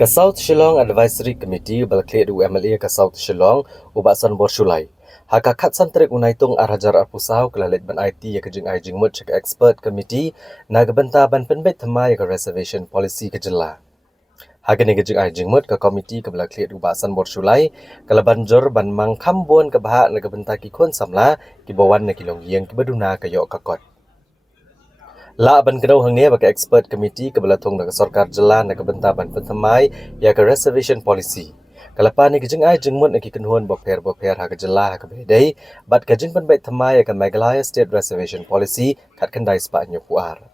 Ke South Shillong Advisory Committee balaklet UMLA ke South Shillong ubasan borsulai. Hakakat santrek unaitung arhajar arpusau kelalit ban IT ya kejing ai jingmut cek expert committee na gebenta ban penbet thema ya ke reservation policy ke jylla. Hagani kejing ai jingmut ke komiti ke balaklet ubasan borsulai kelaban jor ban mangkam buan ke bhah na gebenta ki kon samla ki bawan na kilong yang ki beduna ke yok kakot. La ban kedau hang ni bagi expert committee ke belatung nak sarkar jylla nak benta ban pentemai ya ke reservation policy. Kalapan ni kejeng ai jengmut nak kenhuan boper ha ke jylla ha ke bedai bat kejeng ban baik temai ya ke Meghalaya State Reservation Policy kat kendai sepak nyukuar.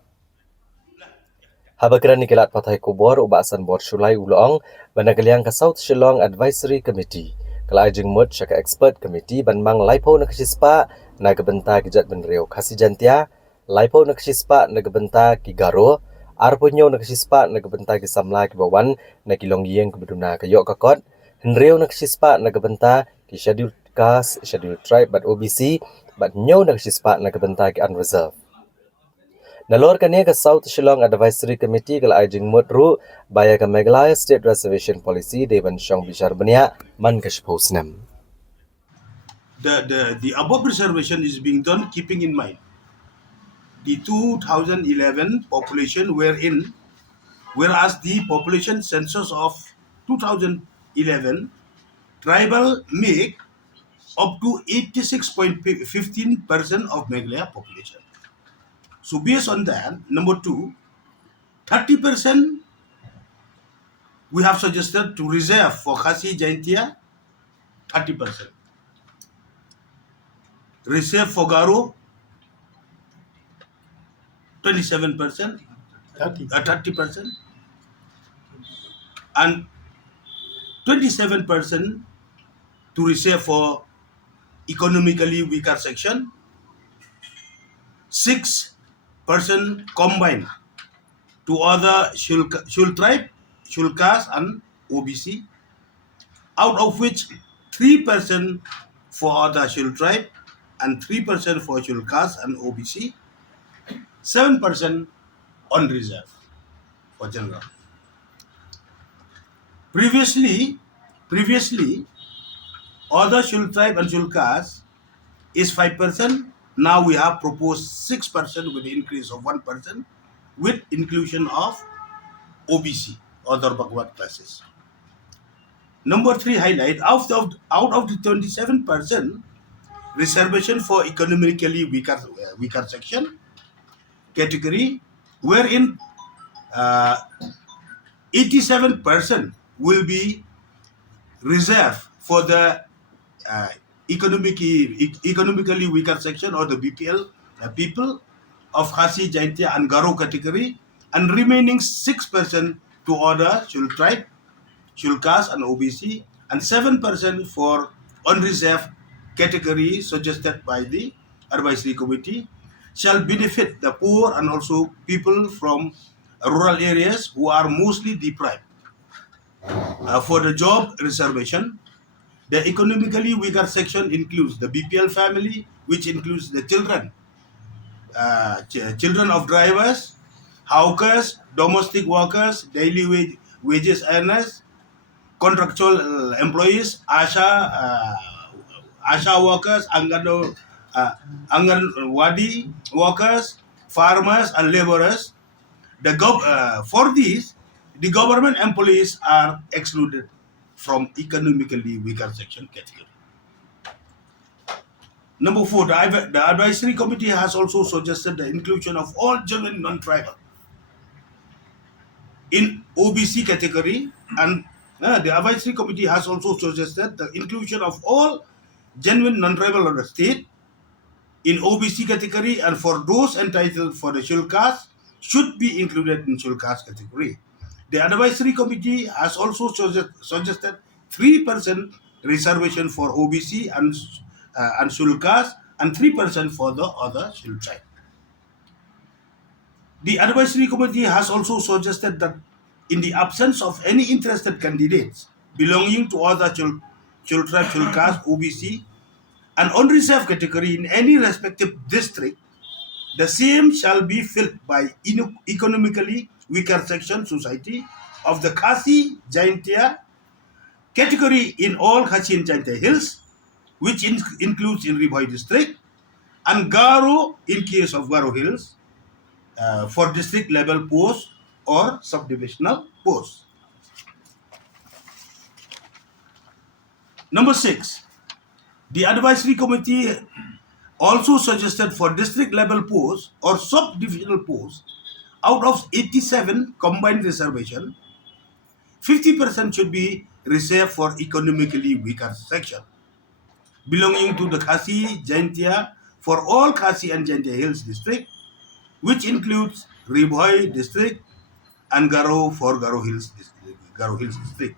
Habakran ni kelat patai kubor ubasan bor sulai ulong ban geliang ke South Shillong Advisory Committee. Kelai jengmut syaka expert committee ban mang laipo nak sispa nak benta kejat ban riau kasih jantia laipo nak sispa nak benta ki garo arpunyo nak sispa nak benta ki samla ki bawan nak kilong yeng ke beduna ke yok kakot henreo nak sispa nak benta ki scheduled caste scheduled tribe bat OBC bat nyo nak sispa nak benta ki unreserved. Nalor kania ke South Shillong Advisory Committee ke lai jingmut ru baya ke Meghalaya State Reservation Policy dewan syong bishar benia man ke shposnam. The above reservation is being done keeping in mind the 2011 population whereas the population census of 2011 tribal make up to 86.15% of Meghalaya population. So based on that, number two, 30% we have suggested to reserve for Khasi Jaintia, 30%. Reserve for Garo, 27%, 30%, and 27% to reserve for economically weaker section, 6% combined to other Shul tribe, Shul caste and OBC, out of which 3% for other Shul tribe and 3% for Shul caste and OBC, 7% on reserve for general. Previously, other Shul tribe and Shul caste is 5%. Now we have proposed 6% with the increase of 1% with inclusion of OBC, other backward classes. Number three highlight, out of the 27% reservation for economically weaker section category, wherein 87% will be reserved for the economically weaker section or the BPL people of Khasi, Jaintia and Garo category, and remaining 6% to other Shul tribe, Shul caste and OBC, and 7% for unreserved category suggested by the advisory committee shall benefit the poor and also people from rural areas who are mostly deprived. For the job reservation, the economically weaker section includes the BPL family, which includes the children, children of drivers, hawkers, domestic workers, daily wages earners, contractual employees, ASHA workers, Anganwadi workers, farmers and laborers. For these, the government employees are excluded from economically weaker section category. Number four, the advisory committee has also suggested the inclusion of all genuine non-tribal in OBC category, and the advisory committee has also suggested the inclusion of all genuine non-tribal of the state in OBC category, and for those entitled for the Shul caste should be included in Shul caste category. The advisory committee has also suggested 3% reservation for OBC and Shul caste and 3% for the other Shul tribe. The advisory committee has also suggested that in the absence of any interested candidates belonging to other Shul tribe, Shul caste, OBC, and unreserved category in any respective district, the same shall be filled by economically weaker section society of the Khasi Jaintia category in all Khasi and Jaintia hills, which includes in Ribhoi district, and Garo in case of Garo hills, for district level posts or subdivisional posts. Number 6, the advisory committee also suggested for district level posts or sub-divisional posts, out of 87 combined reservation, 50% should be reserved for economically weaker section belonging to the Khasi Jaintia for all Khasi and Jaintia Hills district, which includes Ribhoi district and Garo for Garo Hills district.